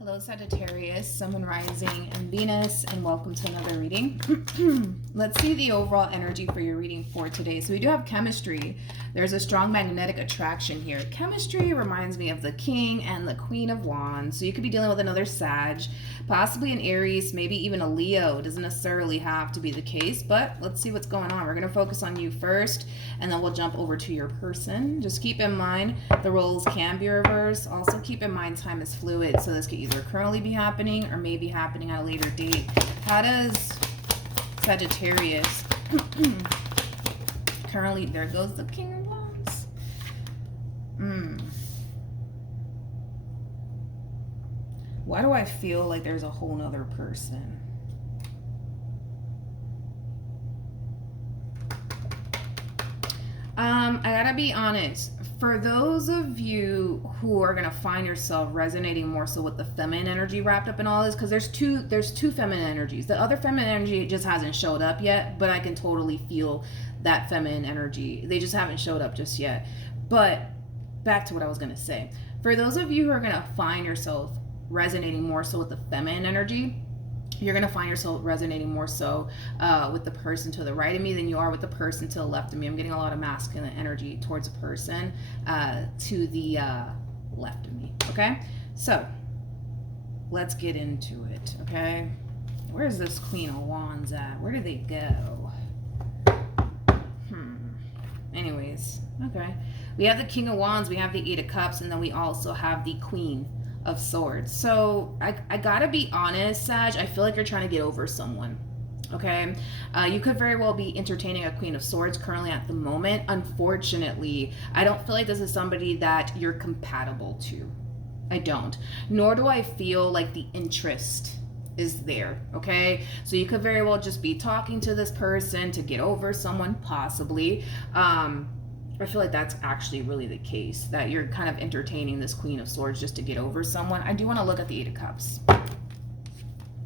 Hello, Sagittarius, Sun, Moon, Rising, and Venus, and welcome to another reading. Let's see the overall energy for your reading for today. So we do have chemistry. There's a strong magnetic attraction here. Chemistry reminds me of the King and the Queen of Wands. So you could be dealing with another Sag, possibly an Aries, maybe even a Leo. It doesn't necessarily have to be the case, but let's see what's going on. We're going to focus on you first, and then we'll jump over to your person. Just keep in mind the roles can be reversed. Also keep in mind time is fluid, so this could either currently be happening or maybe happening at a later date. How does Sagittarius currently, there goes the King of Wands. Why do I feel like there's a whole nother person? I gotta be honest. For those of you who are gonna find yourself resonating more so with the feminine energy wrapped up in all this, because there's two feminine energies. The other feminine energy just hasn't showed up yet, but I can totally feel that feminine energy. They just haven't showed up just yet. But back to what I was gonna say. For those of you who are gonna find yourself resonating more so with the feminine energy, you're going to find yourself resonating more so with the person to the right of me than you are with the person to the left of me. I'm getting a lot of masculine energy towards a person to the left of me. Okay, so let's get into it. Okay, where's this Queen of Wands at? Where do they go? Anyways, okay, we have the King of Wands, we have the Eight of Cups, and then we also have the Queen of Swords. So I gotta be honest, Sag, I feel like you're trying to get over someone. Okay, you could very well be entertaining a Queen of Swords currently at the moment. Unfortunately, I don't feel like this is somebody that you're compatible to. I don't. Nor do I feel like the interest is there. Okay, so you could very well just be talking to this person to get over someone, possibly. I feel like that's actually really the case, that you're kind of entertaining this Queen of Swords just to get over someone. I do want to look at the Eight of Cups.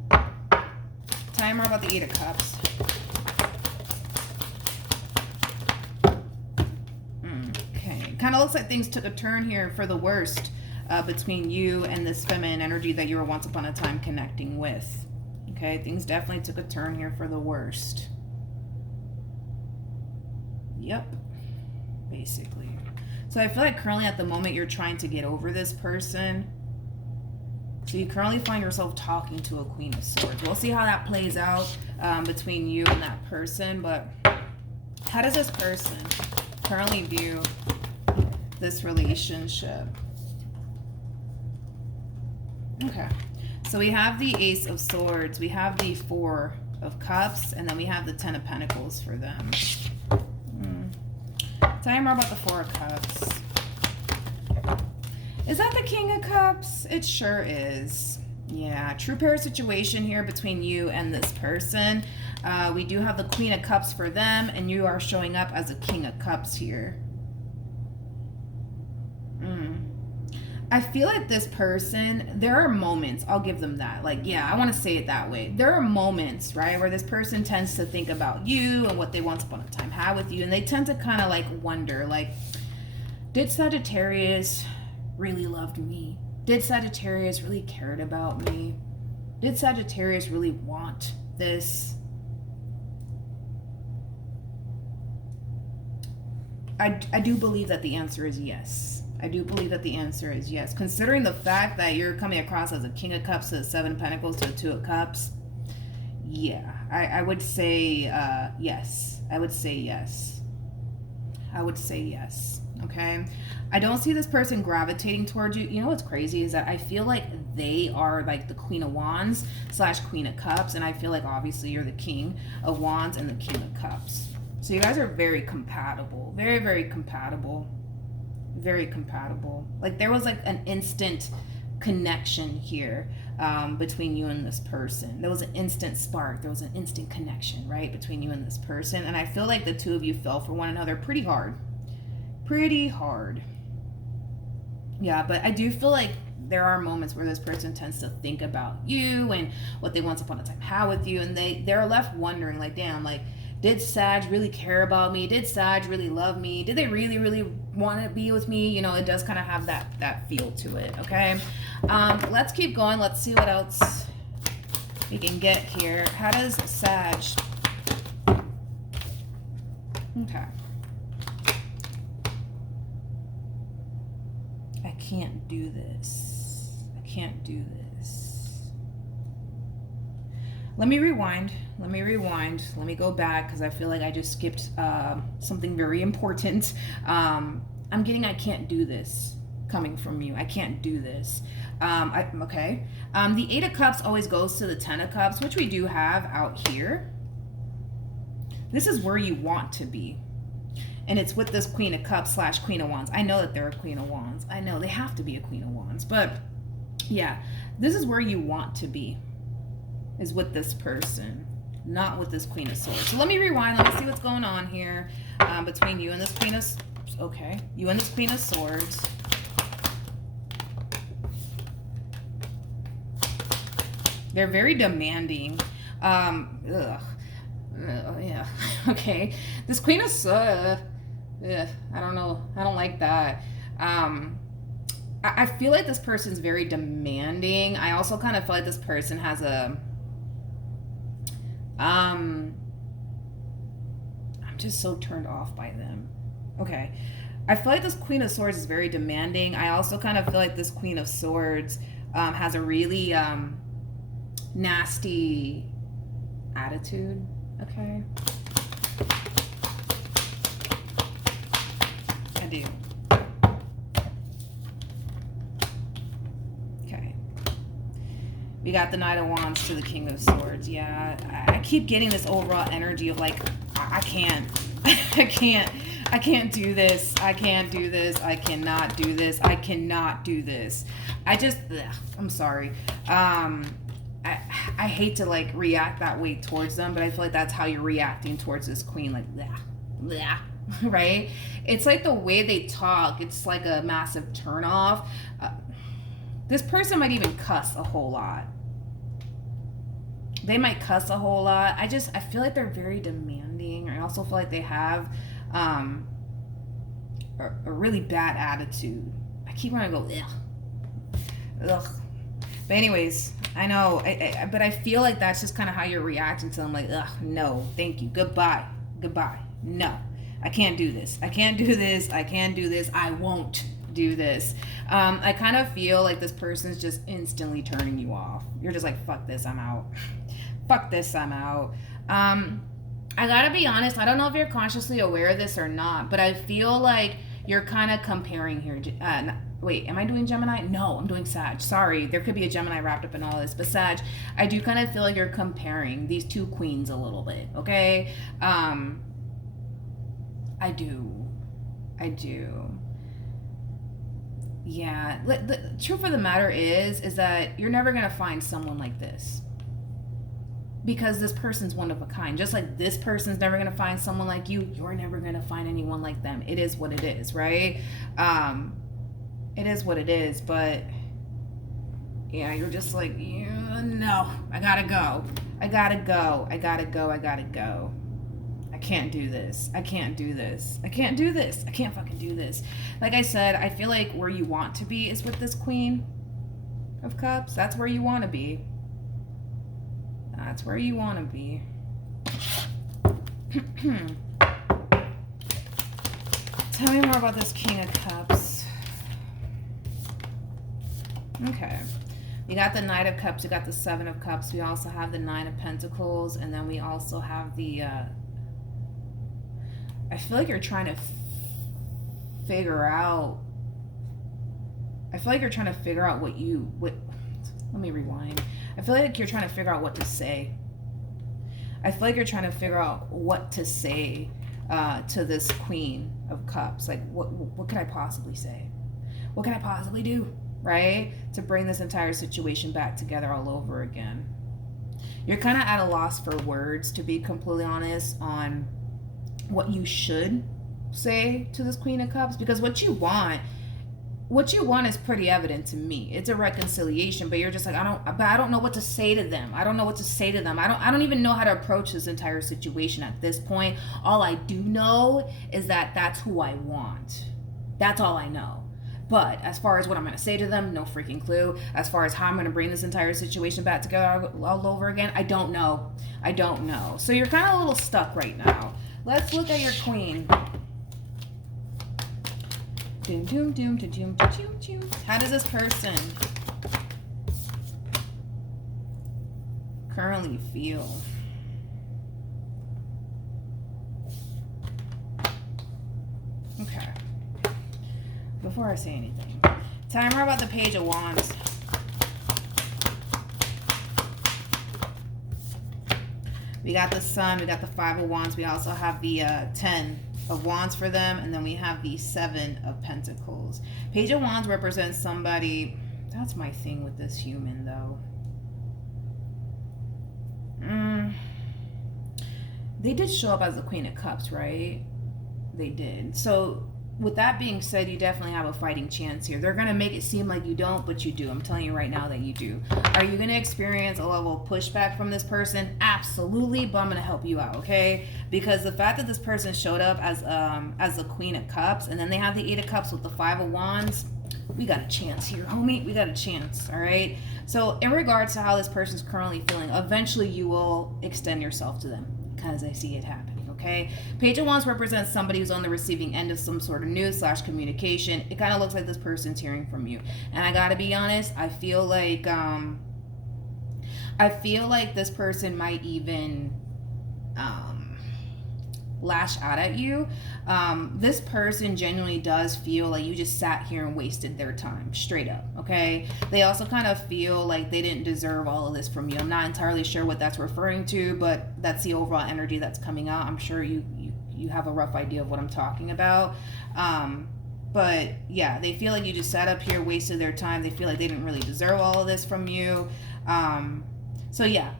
Tell me more about the Eight of Cups. Okay, kind of looks like things took a turn here for the worst between you and this feminine energy that you were once upon a time connecting with. Okay, things definitely took a turn here for the worst. Yep. Basically. So I feel like currently at the moment you're trying to get over this person. So you currently find yourself talking to a Queen of Swords. We'll see how that plays out between you and that person. But how does this person currently view this relationship? Okay. So we have the Ace of Swords. We have the Four of Cups. And then we have the Ten of Pentacles for them. Tell me more about the Four of Cups. Is that the King of Cups? It sure is. Yeah, true pair situation here between you and this person. We do have the Queen of Cups for them, and you are showing up as a King of Cups here. I feel like this person, there are moments, I'll give them that. Like, yeah, I want to say it that way. There are moments, right, where this person tends to think about you and what they once upon a time had with you. And they tend to kind of like wonder, like, did Sagittarius really loved me? Did Sagittarius really cared about me? Did Sagittarius really want this? I do believe that the answer is yes. I do believe that the answer is yes. Considering the fact that you're coming across as a King of Cups to the Seven of Pentacles to the Two of Cups, yeah, I would say yes. I would say yes. I would say yes. Okay? I don't see this person gravitating towards you. You know what's crazy is that I feel like they are like the Queen of Wands / Queen of Cups, and I feel like obviously you're the King of Wands and the King of Cups. So you guys are very compatible. Very, very compatible. Very compatible. Like there was like an instant connection here between you and this person. There was an instant spark. There was an instant connection, right, between you and this person. And I feel like the two of you fell for one another pretty hard. Pretty hard. Yeah, but I do feel like there are moments where this person tends to think about you and what they once upon a time had with you, and they're left wondering, like, damn, like, Did Sag really care about me? Did Sag really love me? Did they really, really want to be with me? You know, it does kind of have that feel to it, okay? Let's keep going. Let's see what else we can get here. How does Sag... Okay. I can't do this. I can't do this. Let me rewind. Let me go back because I feel like I just skipped something very important. I'm getting I can't do this coming from you. I can't do this. Okay. The 8 of Cups always goes to the 10 of Cups, which we do have out here. This is where you want to be. And it's with this Queen of Cups / Queen of Wands. I know that they're a Queen of Wands. I know they have to be a Queen of Wands. But yeah, this is where you want to be. Is with this person. Not with this Queen of Swords. So let me rewind. Let me see what's going on here between you and this Queen of... Okay. You and this Queen of Swords. They're very demanding. Yeah. Okay. This Queen of Swords... I don't know. I don't like that. I feel like this person's very demanding. I also kind of feel like this person has a... I'm just so turned off by them. Okay. I feel like this Queen of Swords is very demanding. I also kind of feel like this Queen of Swords has a really nasty attitude. Okay. I do. Okay. We got the Knight of Wands to the King of Swords. Yeah, I keep getting this overall energy of like, I can't. I can't do this. I can't do this. I cannot do this. I cannot do this. I'm sorry. I hate to like react that way towards them, but I feel like that's how you're reacting towards this queen, like bleh, right? It's like the way they talk, it's like a massive turn off. This person might even cuss a whole lot. They might cuss a whole lot. I feel like they're very demanding. I also feel like they have a really bad attitude. I keep wanting to go ugh. But anyways, I know, but I feel like that's just kind of how you're reacting to them. Like, ugh, no, thank you, goodbye, no, I can't do this. I can't do this. I can't do this. I won't do this. I kind of feel like this person's just instantly turning you off. You're just like, fuck this, I'm out. Fuck this, I'm out. I gotta be honest, I don't know if you're consciously aware of this or not, but I feel like you're kind of comparing here. Wait, am I doing Gemini? No, I'm doing Sag. Sorry, there could be a Gemini wrapped up in all this. But Sag, I do kind of feel like you're comparing these two queens a little bit, okay? I do. Yeah, the truth of the matter is that you're never going to find someone like this. Because this person's one of a kind. Just like this person's never going to find someone like you, you're never going to find anyone like them. It is what it is, right? It is what it is, but yeah, you're just like, yeah, no, I gotta go. I can't do this. I can't fucking do this. Like I said, I feel like where you want to be is with this Queen of Cups. That's where you want to be. Tell me more about this King of Cups. Okay, we got the Knight of Cups, we got the 7 of Cups, we also have the 9 of Pentacles, and then we also have the, I feel like you're trying to figure out, let me rewind. I feel like you're trying to figure out what to say. To this Queen of Cups. Like, what could I possibly say? What can I possibly do? Right? To bring this entire situation back together all over again. You're kind of at a loss for words, to be completely honest, on what you should say to this Queen of Cups, because what you want what you want is pretty evident to me. It's a reconciliation, but you're just like, I don't know what to say to them. I don't know what to say to them. I don't even know how to approach this entire situation at this point. All I do know is that that's who I want. That's all I know. But as far as what I'm going to say to them, no freaking clue. As far as how I'm going to bring this entire situation back together all over again, I don't know. I don't know. So you're kind of a little stuck right now. Let's look at your queen. Doom, doom, doom, doom, doom, doom, doom. How does this person currently feel? Okay. Before I say anything, tell me more about the Page of Wands. We got the Sun, we got the Five of Wands, we also have the 10 of Wands for them, and then we have the 7 of Pentacles. Page of Wands represents somebody, that's my thing with this human though. They did show up as the Queen of Cups, right? They did. So with that being said, you definitely have a fighting chance here. They're going to make it seem like you don't, but you do. I'm telling you right now that you do. Are you going to experience a level of pushback from this person? Absolutely, but I'm going to help you out, okay? Because the fact that this person showed up as the Queen of Cups, and then they have the 8 of Cups with the 5 of Wands, we got a chance here, homie. We got a chance, all right? So in regards to how this person's currently feeling, eventually you will extend yourself to them, because I see it happening. Okay, Page of Wands represents somebody who's on the receiving end of some sort of news / communication. It kind of looks like this person's hearing from you, and I gotta be honest, I feel like this person might even lash out at you. This person genuinely does feel like you just sat here and wasted their time, straight up, okay? They also kind of feel like they didn't deserve all of this from you. I'm not entirely sure what that's referring to, but that's the overall energy that's coming out. I'm sure you have a rough idea of what I'm talking about. But yeah, they feel like you just sat up here, wasted their time. They feel like they didn't really deserve all of this from you. So yeah.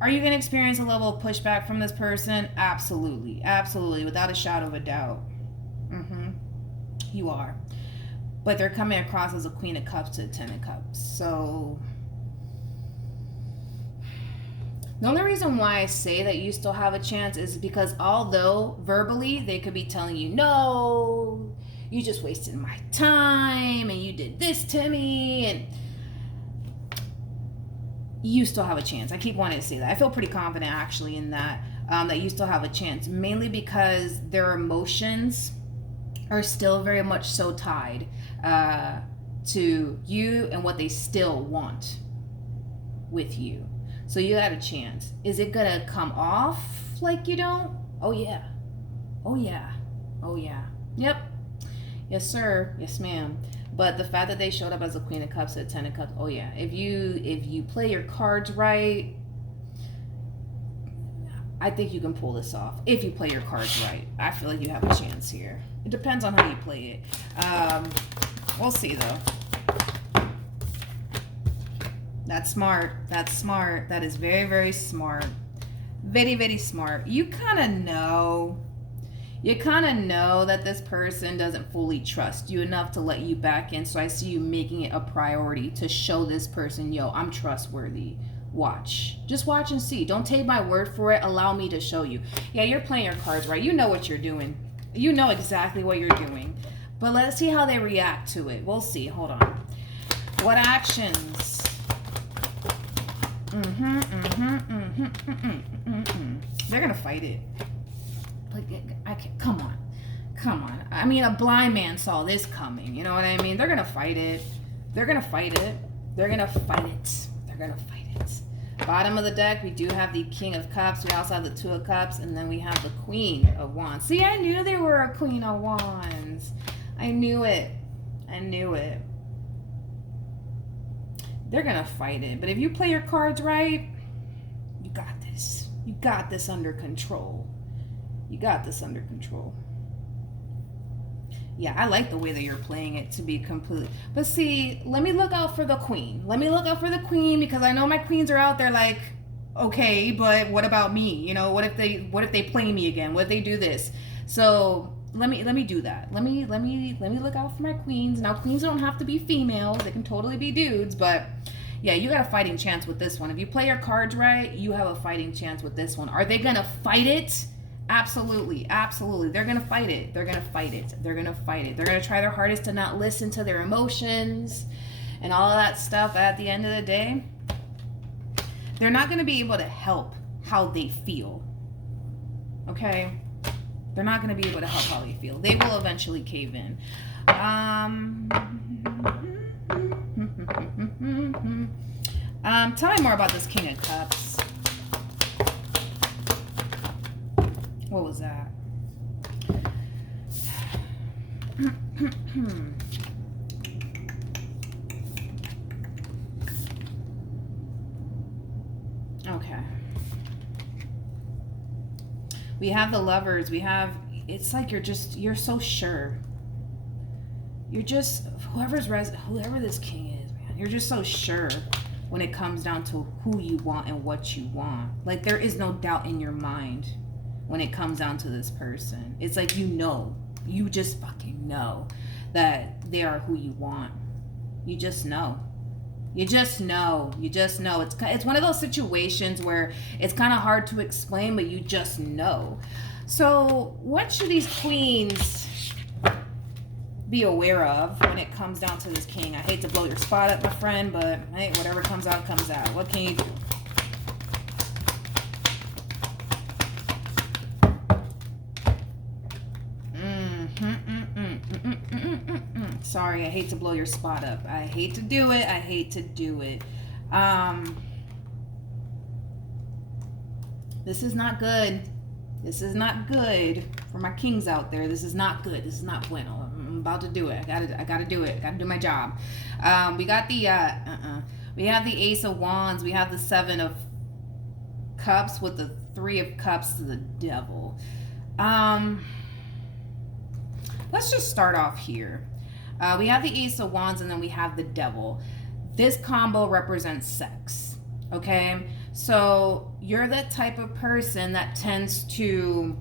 Are you going to experience a level of pushback from this person? Absolutely. Absolutely. Without a shadow of a doubt. You are. But they're coming across as a Queen of Cups to a 10 of Cups. So the only reason why I say that you still have a chance is because although verbally they could be telling you, no, you just wasted my time and you did this to me, and you still have a chance. I keep wanting to say that. I feel pretty confident actually in that, that you still have a chance, mainly because their emotions are still very much so tied to you and what they still want with you. So you got a chance. Is it gonna come off like you don't? Oh yeah. Oh yeah. Oh yeah. Yep. Yes sir. Yes ma'am. But the fact that they showed up as a Queen of Cups at 10 of Cups, oh yeah. If you play your cards right, I think you can pull this off. If you play your cards right, I feel like you have a chance here. It depends on how you play it. We'll see though. That's smart. That's smart. That is very, very smart. Very, very smart. You kind of know that this person doesn't fully trust you enough to let you back in. So I see you making it a priority to show this person, yo, I'm trustworthy. Watch. Just watch and see. Don't take my word for it. Allow me to show you. Yeah, you're playing your cards right. You know what you're doing. You know exactly what you're doing. But let's see how they react to it. We'll see. Hold on. What actions? They're gonna fight it. Like, I can't, come on. I mean, a blind man saw this coming. You know what I mean? They're gonna fight it. They're gonna fight it. They're gonna fight it. They're gonna fight it. Bottom of the deck, we do have the King of Cups. We also have the 2 of Cups, and then we have the Queen of Wands. See, I knew they were a Queen of Wands. I knew it. I knew it. They're gonna fight it. But if you play your cards right, you got this. You got this under control. You got this under control. Yeah, I like the way that you're playing it, to be complete. But see, let me look out for the Queen. Let me look out for the Queen, because I know my queens are out there like, okay, but what about me? You know, what if they play me again? What if they do this? So let me do that. Let me look out for my queens. Now, queens don't have to be females. They can totally be dudes, but yeah, you got a fighting chance with this one. If you play your cards right, you have a fighting chance with this one. Are they going to fight it? Absolutely. Absolutely. They're going to fight it. They're going to fight it. They're going to fight it. They're going to try their hardest to not listen to their emotions and all of that stuff. At the end of the day, they're not going to be able to help how they feel. Okay? They're not going to be able to help how they feel. They will eventually cave in. Tell me more about this King of Cups. What was that? Okay. We have the Lovers. We have, it's like you're so sure. You're just, whoever this king is, man, you're just so sure when it comes down to who you want and what you want. Like, there is no doubt in your mind when it comes down to this person. It's like, you just fucking know that they are who you want. You just know. You just know. It's one of those situations where it's kind of hard to explain, but you just know. So what should these queens be aware of when it comes down to this king? I hate to blow your spot up, my friend, but hey, whatever comes out, comes out. What can you do? Sorry, I hate to blow your spot up. I hate to do it. This is not good. This is not good for my kings out there. This is not good. This is not bueno. I'm about to do it. I gotta do it. I gotta do my job. We got we have the Ace of Wands. We have the Seven of Cups with the Three of Cups to the Devil. Let's just start off here. We have the Ace of Wands and then we have the Devil. This combo represents sex, okay? So you're that type of person that tends to,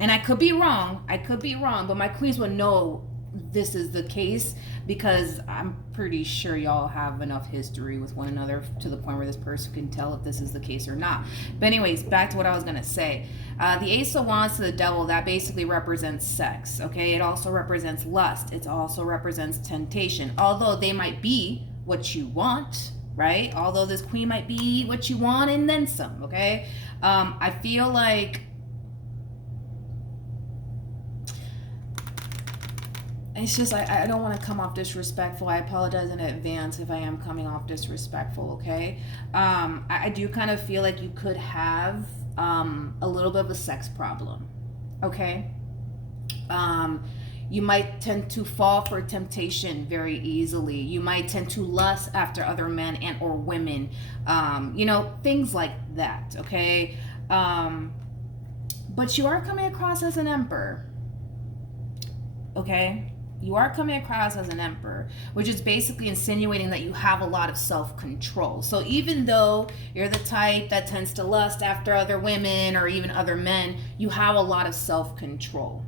and I could be wrong, but my queens would know this is the case because I'm pretty sure y'all have enough history with one another to the point where this person can tell if this is the case or not. But anyways, back to what I was gonna say. The Ace of Wands to the Devil, that basically represents sex, okay? It also represents lust. It also represents temptation. Although they might be what you want, right? Although this queen might be what you want and then some, okay? I feel like it's just, I don't want to come off disrespectful. I apologize in advance if I am coming off disrespectful, okay? I do kind of feel like you could have a little bit of a sex problem, okay? You might tend to fall for temptation very easily. You might tend to lust after other men and or women, things like that, okay? But you are coming across as an emperor, okay? You are coming across as an emperor, which is basically insinuating that you have a lot of self-control. So even though you're the type that tends to lust after other women or even other men, you have a lot of self-control.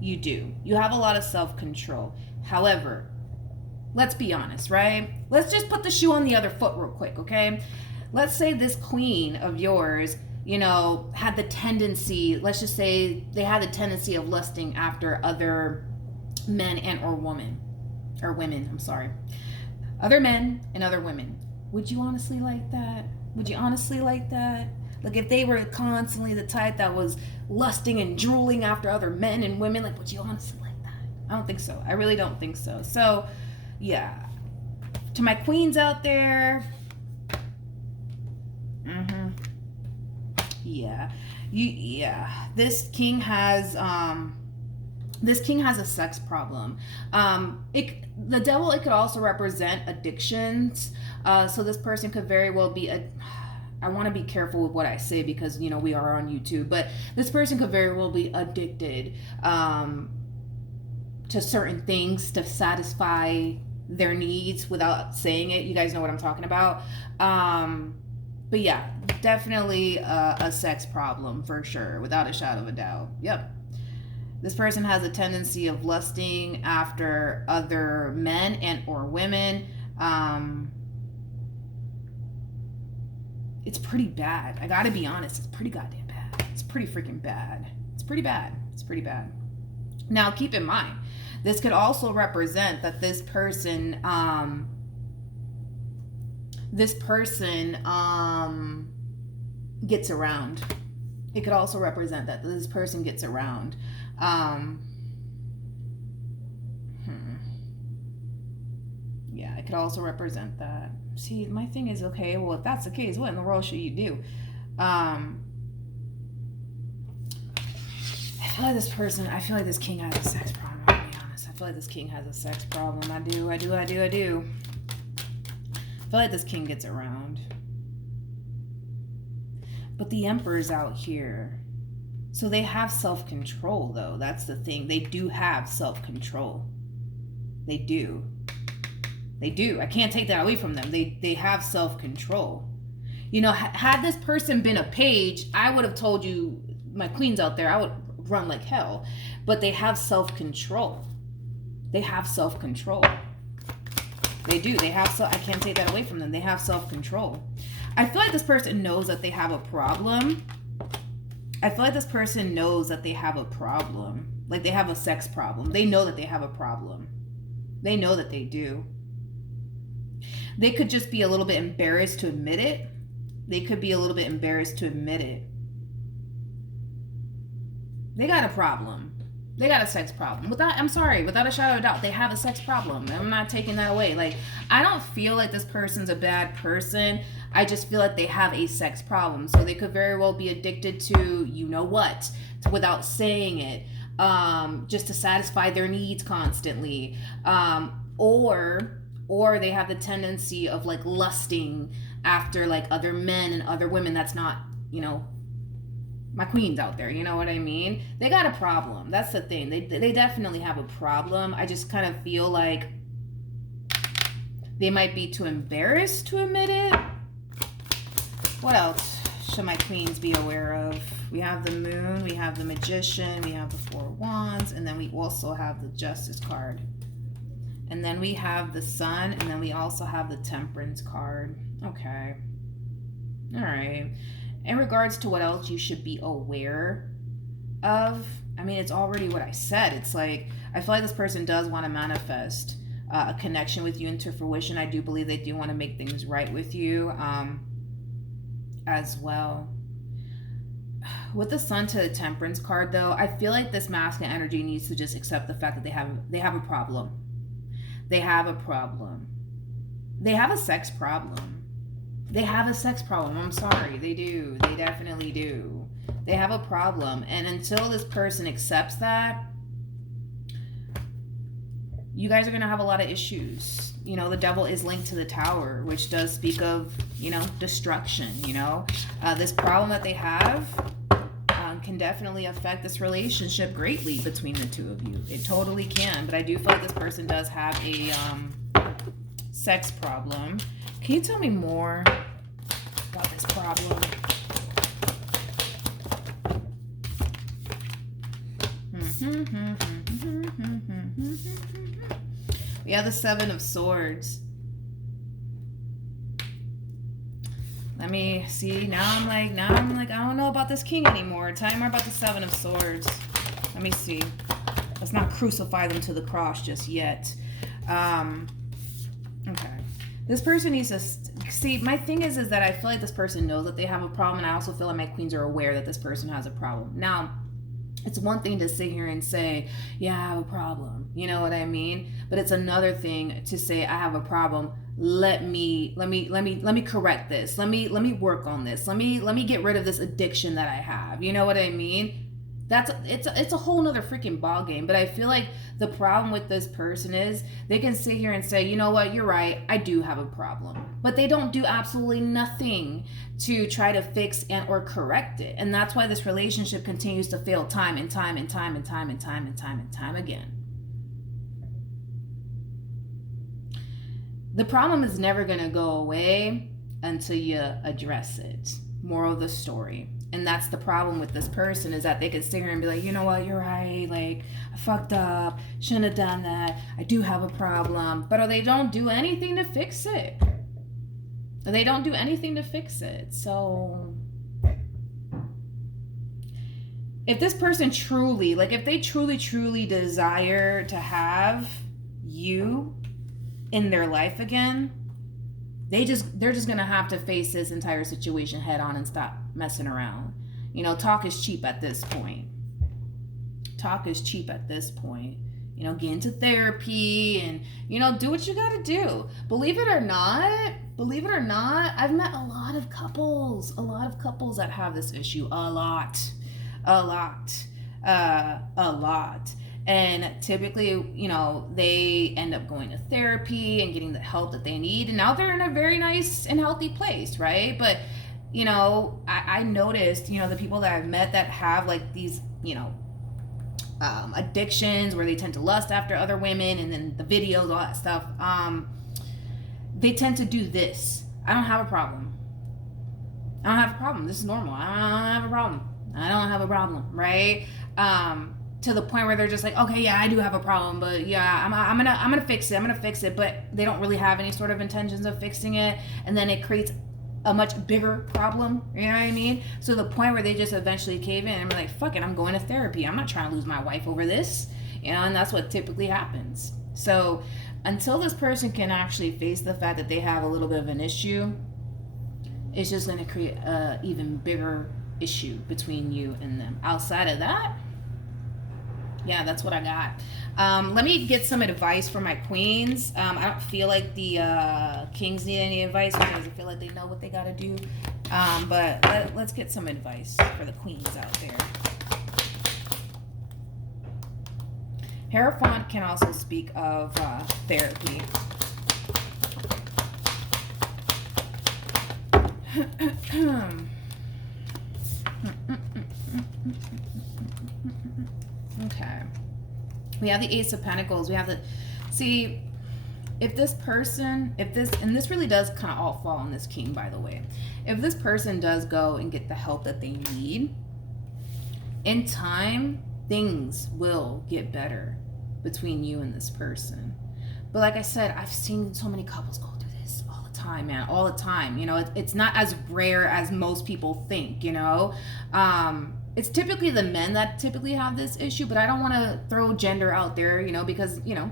You do. You have a lot of self-control. However, let's be honest, right? Let's just put the shoe on the other foot real quick, okay? Let's say this queen of yours, had the tendency, let's just say they had the tendency of lusting after other men and or women, I'm sorry. Other men and other women. Would you honestly like that? Like if they were constantly the type that was lusting and drooling after other men and women, like would you honestly like that? I don't think so. I really don't think so. So yeah. To my queens out there, this king has a sex problem. The Devil, it could also represent addictions. So this person could very well be I want to be careful with what I say because we are on YouTube, but this person could very well be addicted to certain things to satisfy their needs without saying it. You guys know what I'm talking about. But yeah, definitely a sex problem for sure, without a shadow of a doubt. Yep. This person has a tendency of lusting after other men and or women. It's pretty bad. I gotta be honest. It's pretty goddamn bad. It's pretty freaking bad. It's pretty bad. It's pretty bad. Now, keep in mind, this could also represent that this person gets around. It could also represent that this person gets around. Yeah, it could also represent that. See, my thing is, okay, well, if that's the case, what in the world should you do? I feel like this person, I feel like this king has a sex problem, I'll be honest. I feel like this king has a sex problem. I do. I feel like this king gets around. But the emperor's out here. So they have self-control, though. That's the thing. They do have self-control. They do. They do. I can't take that away from them. They have self-control. You know, had this person been a page, I would have told you, my queens out there, I would run like hell. But they have self-control. They have self-control. They do. They have I can't take that away from them. They have self-control. I feel like this person knows that they have a problem. I feel like this person knows that they have a problem. Like they have a sex problem. They know that they have a problem. They know that they do. They could just be a little bit embarrassed to admit it. They could be a little bit embarrassed to admit it. They got a problem. They got a sex problem. Without a shadow of a doubt, they have a sex problem. I'm not taking that away. Like, I don't feel like this person's a bad person. I just feel like they have a sex problem. So they could very well be addicted to, you know what, without saying it, just to satisfy their needs constantly. Or they have the tendency of like lusting after like other men and other women. That's not, you know, my queens out there, you know what I mean? They got a problem. That's the thing. They definitely have a problem. I just kind of feel like they might be too embarrassed to admit it. What else should my queens be aware of? We have the moon, we have the magician, we have the 4 wands, and then we also have the justice card. And then we have the sun, and then we also have the temperance card. Okay. All right. In regards to what else you should be aware of, I mean, it's already what I said. It's like, I feel like this person does want to manifest a connection with you into fruition. I do believe they do want to make things right with you as well. With the sun to the temperance card, though, I feel like this masculine energy needs to just accept the fact that they have a problem. They have a problem. They have a sex problem. They have a sex problem. I'm sorry. They do. They definitely do. They have a problem. And until this person accepts that, you guys are going to have a lot of issues. You know, the devil is linked to the tower, which does speak of, you know, destruction, you know. This problem that they have can definitely affect this relationship greatly between the two of you. It totally can. But I do feel like this person does have a sex problem. Can you tell me more about this problem? We have the 7 of Swords. Let me see. Now I'm like, I don't know about this king anymore. Tell me more about the 7 of Swords. Let me see. Let's not crucify them to the cross just yet. Okay. This person needs to see. My thing is that I feel like this person knows that they have a problem, and I also feel like my queens are aware that this person has a problem. Now, it's one thing to sit here and say, yeah, I have a problem. You know what I mean? But it's another thing to say, I have a problem. Let me correct this. Let me work on this. Let me get rid of this addiction that I have. You know what I mean? It's a whole nother freaking ball game. But I feel like the problem with this person is they can sit here and say, you know what, you're right, I do have a problem. But they don't do absolutely nothing to try to fix and or correct it. And that's why this relationship continues to fail time and time and time and time and time and time and time again. The problem is never going to go away until you address it. Moral of the story. And that's the problem with this person, is that they could sit here and be like, you know what, you're right, like, I fucked up, shouldn't have done that, I do have a problem, but they don't do anything to fix it. They don't do anything to fix it. So if this person truly, like, if they truly desire to have you in their life again, they're just gonna have to face this entire situation head on and stop messing around. You know, talk is cheap at this point. Talk is cheap at this point. You know, get into therapy and, you know, do what you gotta do. Believe it or not, I've met a lot of couples that have this issue. A lot. And typically, you know, they end up going to therapy and getting the help that they need. And now they're in a very nice and healthy place, right? But, you know, I noticed, you know, the people that I've met that have like these, you know, addictions where they tend to lust after other women, and then the videos, all that stuff, they tend to do this. I don't have a problem. This is normal. I don't have a problem, right? To the point where they're just like, okay, yeah, I do have a problem, but yeah, I'm gonna fix it, but they don't really have any sort of intentions of fixing it, and then it creates a much bigger problem, you know what I mean? So the point where they just eventually cave in and be like, fuck it, I'm going to therapy, I'm not trying to lose my wife over this, you know, and that's what typically happens. So until this person can actually face the fact that they have a little bit of an issue, it's just going to create a even bigger issue between you and them. Outside of that, yeah, that's what I got. Let me get some advice for my queens. I don't feel like the kings need any advice because I feel like they know what they got to do. But let's get some advice for the queens out there. Hierophant can also speak of therapy. Okay. We have the Ace of Pentacles. We have the... See, if this person... And this really does kind of all fall on this king, by the way. If this person does go and get the help that they need, in time, things will get better between you and this person. But like I said, I've seen so many couples go through this all the time, man. All the time. You know, it's not as rare as most people think, you know? It's typically the men that typically have this issue, but I don't want to throw gender out there, you know, because, you know,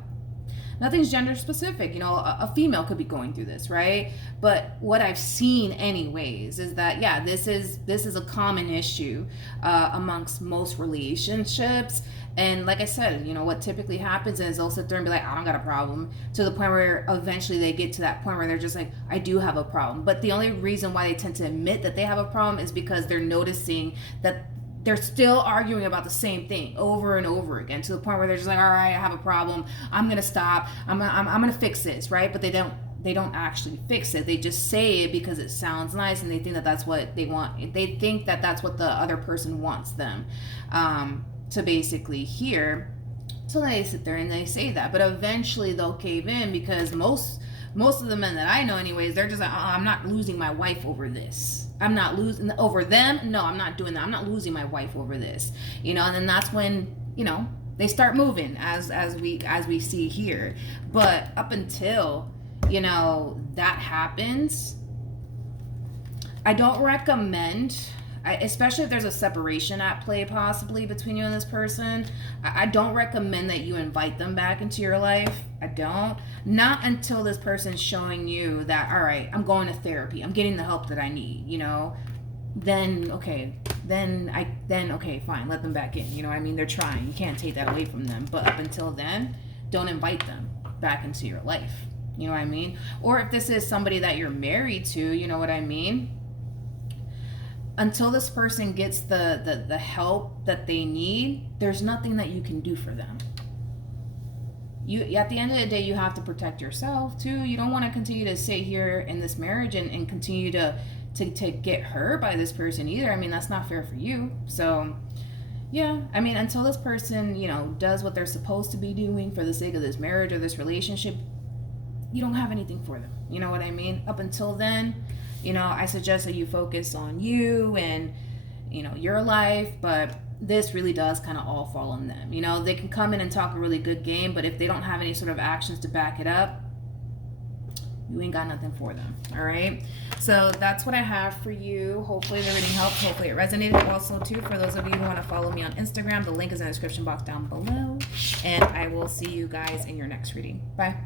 nothing's gender specific. You know, a female could be going through this, right? But what I've seen anyways is that, yeah, this is a common issue amongst most relationships. And like I said, you know, what typically happens is they'll sit there and be like, I don't got a problem, to the point where eventually they get to that point where they're just like, I do have a problem. But the only reason why they tend to admit that they have a problem is because they're noticing that they're still arguing about the same thing over and over again, to the point where they're just like, all right, I have a problem, I'm gonna stop, I'm gonna fix this, right? But they don't actually fix it. They just say it because it sounds nice, and they think that that's what they want. They think that that's what the other person wants them to basically hear. So they sit there and they say that, but eventually they'll cave in, because most of the men that I know anyways, they're just like, I'm not losing my wife over this. I'm not losing over them. No, I'm not doing that. I'm not losing my wife over this. You know, and then that's when, you know, they start moving as we see here. But up until, you know, that happens, I don't recommend, especially if there's a separation at play possibly between you and this person, I don't recommend that you invite them back into your life. I don't. Not until this person's showing you that, all right, I'm going to therapy, I'm getting the help that I need, you know. Then okay, fine, let them back in. You know what I mean? They're trying. You can't take that away from them. But up until then, don't invite them back into your life. You know what I mean? Or if this is somebody that you're married to, you know what I mean? Until this person gets the help that they need, there's nothing that you can do for them. You, at the end of the day, you have to protect yourself too. You don't want to continue to sit here in this marriage and continue to get hurt by this person either. I mean, that's not fair for you. So yeah, I mean, until this person, you know, does what they're supposed to be doing for the sake of this marriage or this relationship, you don't have anything for them. You know what I mean? Up until then, you know, I suggest that you focus on you and, you know, your life, but this really does kind of all fall on them. You know, they can come in and talk a really good game, but if they don't have any sort of actions to back it up, you ain't got nothing for them. All right, so that's what I have for you. Hopefully the reading helped. Hopefully it resonated. Also too, for those of you who want to follow me on Instagram, the link is in the description box down below, and I will see you guys in your next reading. Bye.